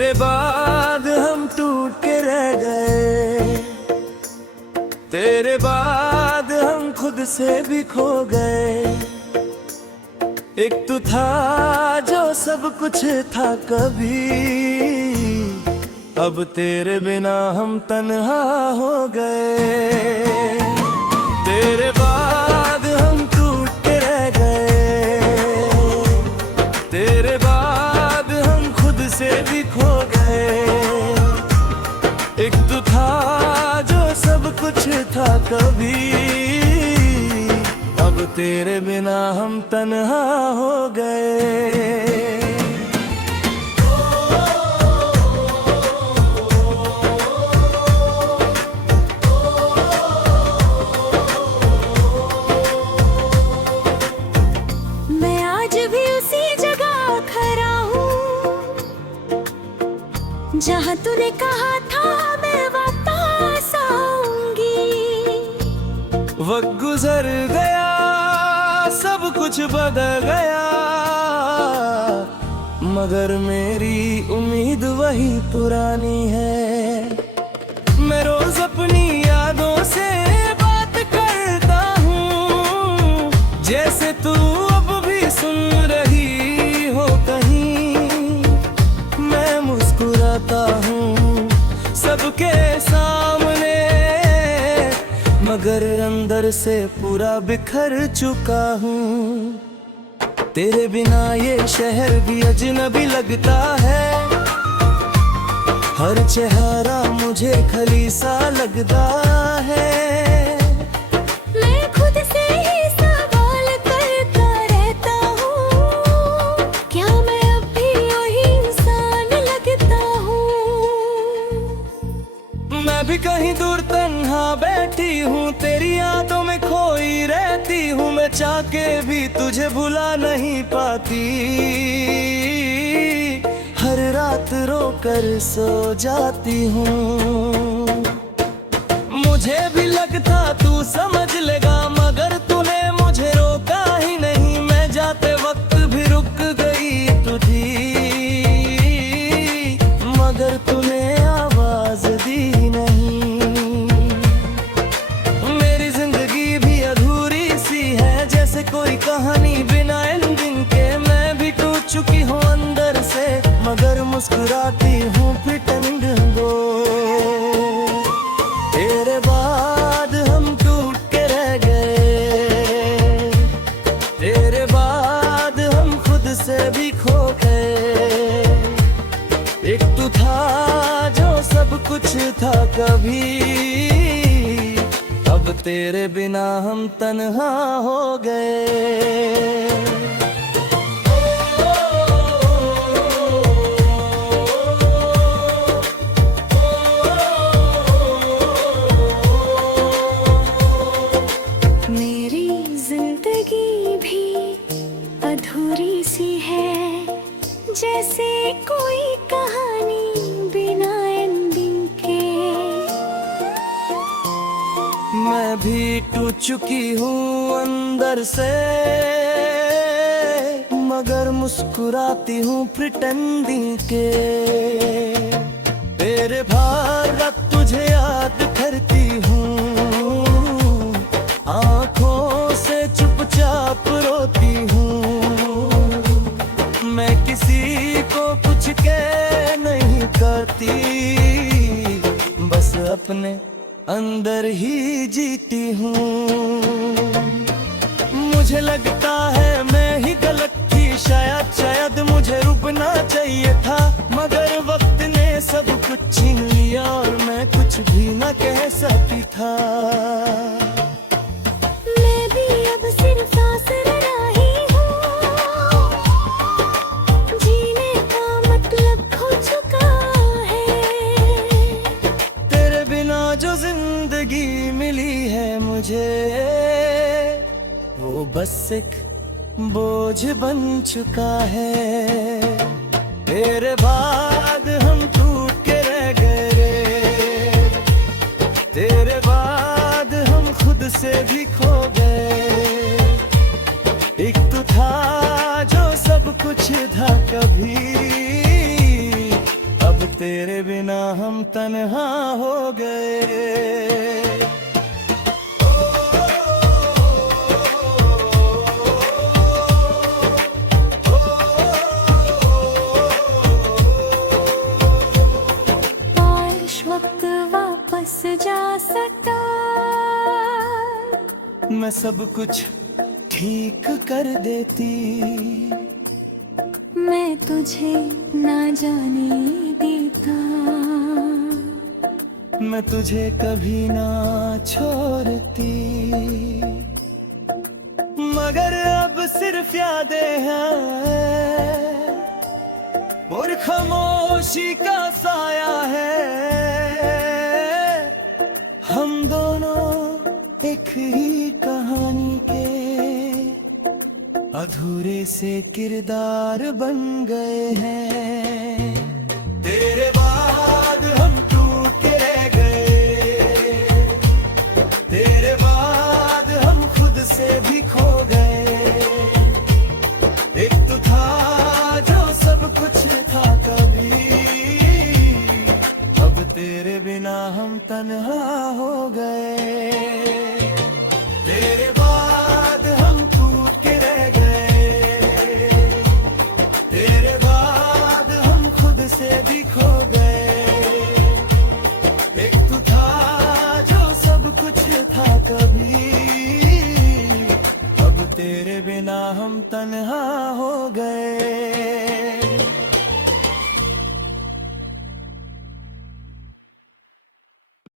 तेरे बाद हम टूट के रह गए, तेरे बाद हम खुद से भी खो गए। एक तू था जो सब कुछ था कभी, अब तेरे बिना हम तन्हा हो गए। तेरे बाद हम टूट के रह गए, तेरे बाद हम खुद से भी खो गए। एक तू था जो सब कुछ था कभी, अब तेरे बिना हम तन्हा हो गए। जहाँ तूने कहा था मैं वापस आऊंगी। वक्त गुजर गया, सब कुछ बदल गया, मगर मेरी उम्मीद वही पुरानी है। मैं रोज अपनी यादों से बात करता हूँ, जैसे तू अब भी सुन रही हो कहीं। मैं मुस्कुराता हूँ सबके सामने, मगर अंदर से पूरा बिखर चुका हूँ। तेरे बिना ये शहर भी अजनबी लगता है, हर चेहरा मुझे खली सा लगता है। मैं खुद से ही सवाल करता रहता हूँ, क्या मैं अब भी वही इंसान लगता हूँ। मैं भी कहीं दूर तन्हा बैठी हूँ, तेरी यादों में खोई रहती हूँ। मैं चाह के भी तुझे भुला नहीं पाती, हर रात रोकर सो जाती हूँ। मुझे भी लगता तू समझ लेगा, मगर तूने मुझे रोका ही नहीं। मैं जाते वक्त भी रुक गई तू थी, मगर तूने आवाज दी नहीं। मेरी जिंदगी भी अधूरी सी है, जैसे कोई कहानी बिना एंडिंग के। मैं भी टूट चुकी हूँ अंदर से, मगर मुस्कुराती हूँ प्रिटेंड दो। तेरे बाद हम टूट के रह गए, तेरे बाद हम खुद से भी खो गए। एक तू था जो सब कुछ था कभी, अब तेरे बिना हम तन्हा हो गए। मेरी जिंदगी भी अधूरी सी है, जैसे कोई कहानी बिना एंडिंग के। मैं भी टूट चुकी हूँ अंदर से, मगर मुस्कुराती हूँ प्रिटेंडिंग के। तेरे भाग तुझे याद करती हूँ, आँखों से चुपचाप रोती हूँ। मैं किसी को कुछ कह नहीं करती, बस अपने अंदर ही जीती हूँ। मुझे लगता है मैं ही गलत थी, शायद मुझे रुकना चाहिए था। मगर वक्त ने सब कुछ छीन लिया और मैं कुछ भी न कह सकती था। मैं भी अब सिर्फ आसरा ही हूँ, जीने का मतलब खो चुका है। तेरे बिना जो जिंदगी मिली है मुझे, वो बस एक बोझ बन चुका है। तेरे बाद हम टूट के रह गए, तेरे बाद हम खुद से भी खो गए। एक तो था जो सब कुछ था कभी, अब तन्हा हो गए। काश वक्त वापस जा सकता, मैं सब कुछ ठीक कर देती, मैं तुझे ना जाने देता, मैं तुझे कभी ना छोड़ती। मगर अब सिर्फ यादें हैं और खामोशी का साया है। हम दोनों एक ही कहानी के अधूरे से किरदार बन गए हैं। तेरे बाद हम टूट के रह गए, तेरे बाद हम खुद से भी खो गए। एक तो था जो सब कुछ था कभी, अब तेरे बिना हम तन्हा हो गए। तेरे बाद हम टूट के रह गए, तेरे बाद हम खुद से भी खो गए। एक तो था जो सब कुछ था कभी, अब तेरे बिना हम तन्हा